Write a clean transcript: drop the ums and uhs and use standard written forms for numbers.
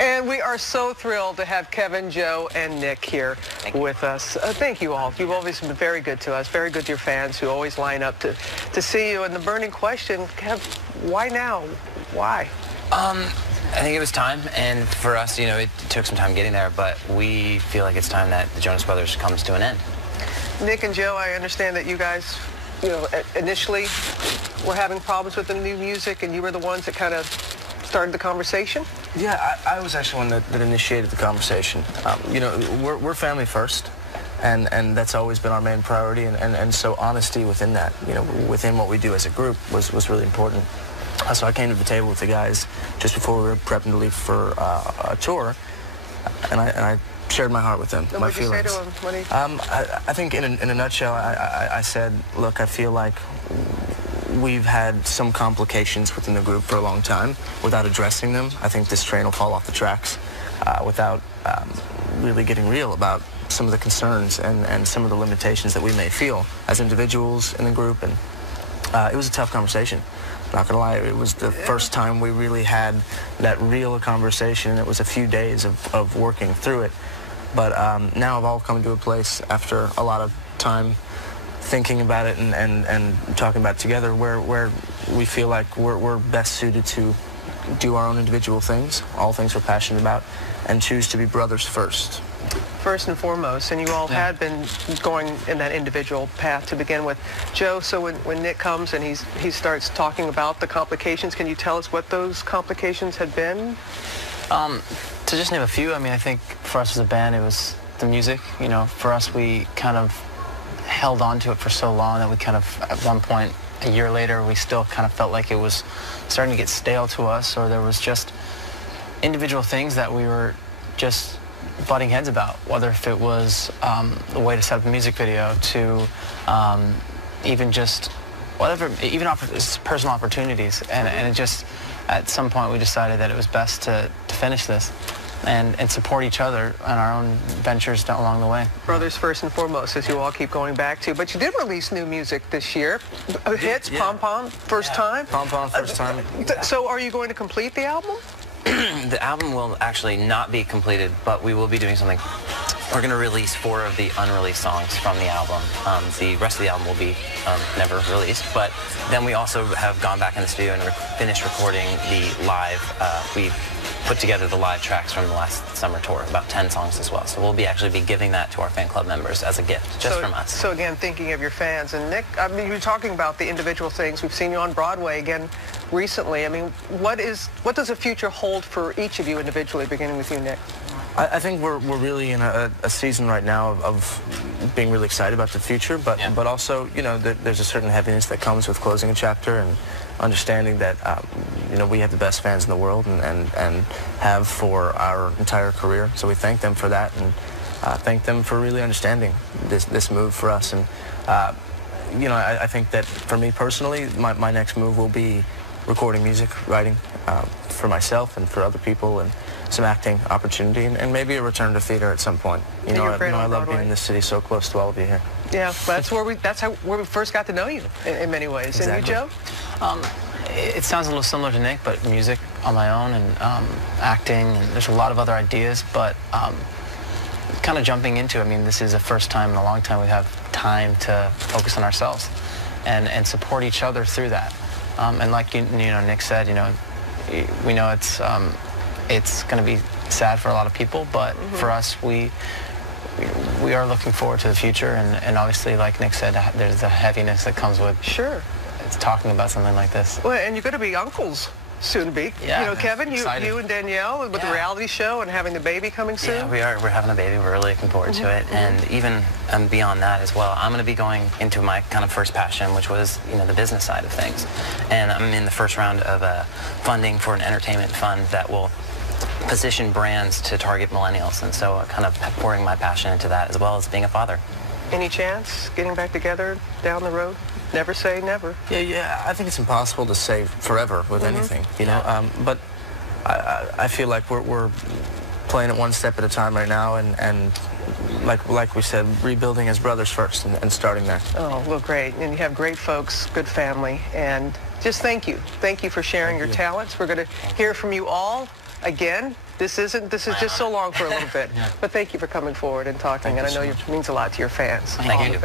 And we are so thrilled to have Kevin, Joe, and Nick here with us. Thank you all. You've always been very good to us, very good to your fans who always line up to see you. And the burning question, Kev, why now? Why? I think it was time, and for us, you know, it took some time getting there, but we feel like it's time that the Jonas Brothers comes to an end. Nick and Joe, I understand that you guys, you know, initially were having problems with the new music, and you were the ones that kind of started the conversation? Yeah, I was actually one that initiated the conversation. You know, we're family first, and that's always been our main priority, and so honesty within that, you know, within what we do as a group was really important. So I came to the table with the guys just before we were prepping to leave for a tour, and I shared my heart with them, my feelings. What did you say to them? I think in a nutshell, I said, look, I feel like we've had some complications within the group for a long time without addressing them. I think this train will fall off the tracks without really getting real about some of the concerns and some of the limitations that we may feel as individuals in the group. And it was a tough conversation. Not gonna lie, it was the first time we really had that real conversation. It was a few days of working through it. But now I've all come to a place after a lot of time thinking about it and talking about it together where we feel like we're best suited to do our own individual things, all things we're passionate about, and choose to be brothers first. First and foremost, and you all had been going in that individual path to begin with. Joe, so when Nick comes and he starts talking about the complications, can you tell us what those complications had been? To just name a few, I mean, I think for us as a band, it was the music. You know, for us, we kind of held on to it for so long that we kind of, at one point, a year later, we still kind of felt like it was starting to get stale to us, or there was just individual things that we were just butting heads about, whether if it was the way to set up a music video to even just whatever, even personal opportunities. And it just, at some point, we decided that it was best to finish this and support each other on our own ventures along the way. Brothers first and foremost, as you all keep going back to. But you did release new music this year. Hits, Pom Pom, first time. Pom Pom, first time. So are you going to complete the album? The album will actually not be completed, but we will be doing something. We're going to release 4 of the unreleased songs from the album. The rest of the album will be never released, but then we also have gone back in the studio and finished recording the live. We put together the live tracks from the last summer tour, about 10 songs as well. So we'll be actually be giving that to our fan club members as a gift, just from us. So again, thinking of your fans. And Nick, I mean, you're talking about the individual things. We've seen you on Broadway again recently. I mean, what does the future hold for each of you individually, beginning with you, Nick? I think we're really in a season right now of being really excited about the future, but also, you know, there's a certain heaviness that comes with closing a chapter and understanding that, you know, we have the best fans in the world and have for our entire career. So we thank them for that and thank them for really understanding this move for us. And, you know, I think that for me personally, my next move will be recording music, writing for myself and for other people, and some acting opportunity, and maybe a return to theater at some point. You know, I love being in this city so close to all of you here. Yeah, that's where we first got to know you in many ways. Exactly. And you, Joe? It sounds a little similar to Nick, but music on my own and acting, and there's a lot of other ideas, but kind of jumping into, I mean, this is the first time in a long time we have time to focus on ourselves and support each other through that. And like you know, Nick said, you know, we know it's going to be sad for a lot of people, but for us, we are looking forward to the future, and obviously, like Nick said, there's a heaviness that comes with talking about something like this. Well, and you're going to be uncles soon to be. Yeah, you know, Kevin, you and Danielle with the reality show and having the baby coming soon. Yeah, we are. We're having a baby. We're really looking forward to it, and even beyond that as well. I'm going to be going into my kind of first passion, which was, you know, the business side of things, and I'm in the first round of funding for an entertainment fund that will position brands to target millennials, and so kind of pouring my passion into that, as well as being a father. Any chance getting back together down the road? Never say never. Yeah, I think it's impossible to say forever with anything, you know. But I feel like we're playing it one step at a time right now, and like we said, rebuilding as brothers first and starting there. Oh, well, great. And you have great folks, good family, and just thank you. Thank you for sharing your talents. We're going to hear from you all again This is just so long for a little bit. But thank you for coming forward and talking, and I know it means a lot to your fans. Thank you.